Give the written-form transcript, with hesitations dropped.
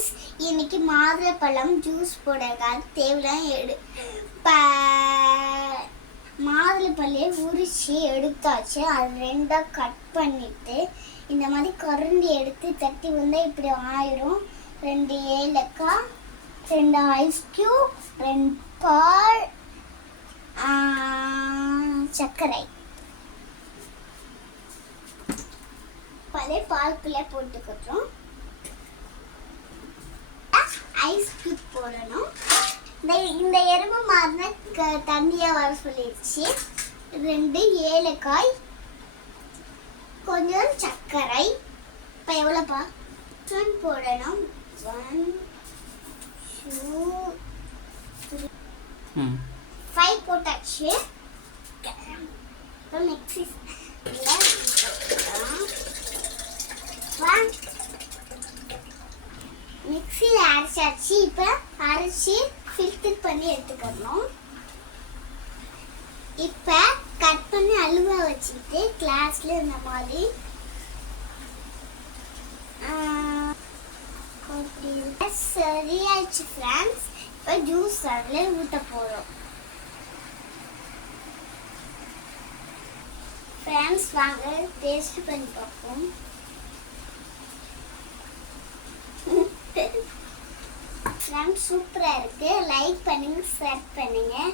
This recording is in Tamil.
ஃப்ரெண்ட்ஸ், இன்னைக்கு மாதுளப்பழம் ஜூஸ் போடுறதுக்காக தேவையான மாதுளப்பழத்தை உரிச்சு எடுத்தாச்சு. அது ரெண்டாக கட் பண்ணிட்டு இந்த மாதிரி கரண்டி எடுத்து தட்டி வந்தால் இப்படி ஆயிரும். 2 ஏலக்காய், 2 ஐஸ் கியூப், 2 பால், சர்க்கரை. பழைய பால்குள்ளே போட்டுக்கிறோம். ஐஸ் கியூப் போடணும். இந்த எறும்பு மாதிரி தண்ணியாக வர சொல்லிடுச்சு. 2 ஏலக்காய், கொஞ்சம் சர்க்கரை. இப்போ எவ்வளோப்பா போடணும்? 1 2 3 5 போட்டாச்சு. இப்போ மிக்ஸி மிக்ஸியில் அரைச்சாச்சு. இப்போ அரைச்சி ஃபில்டர் பண்ணி எடுத்துக்கணும். இப்போ கட் பண்ணி அல்வா வச்சுக்கிட்டு கிளாஸில் இந்த மாதிரி சரியாச்சு ஃப்ரெண்ட்ஸ். இப்போ ஜூஸ் அதில் ஊற்ற போகிறோம். ஃப்ரெண்ட்ஸ் வாங்க டேஸ்ட் பண்ணி பார்ப்போம். ஃப்ரெண்ட்ஸ் சூப்பராக இருக்குது. லைக் பண்ணுங்கள், ஷேர் பண்ணுங்கள்.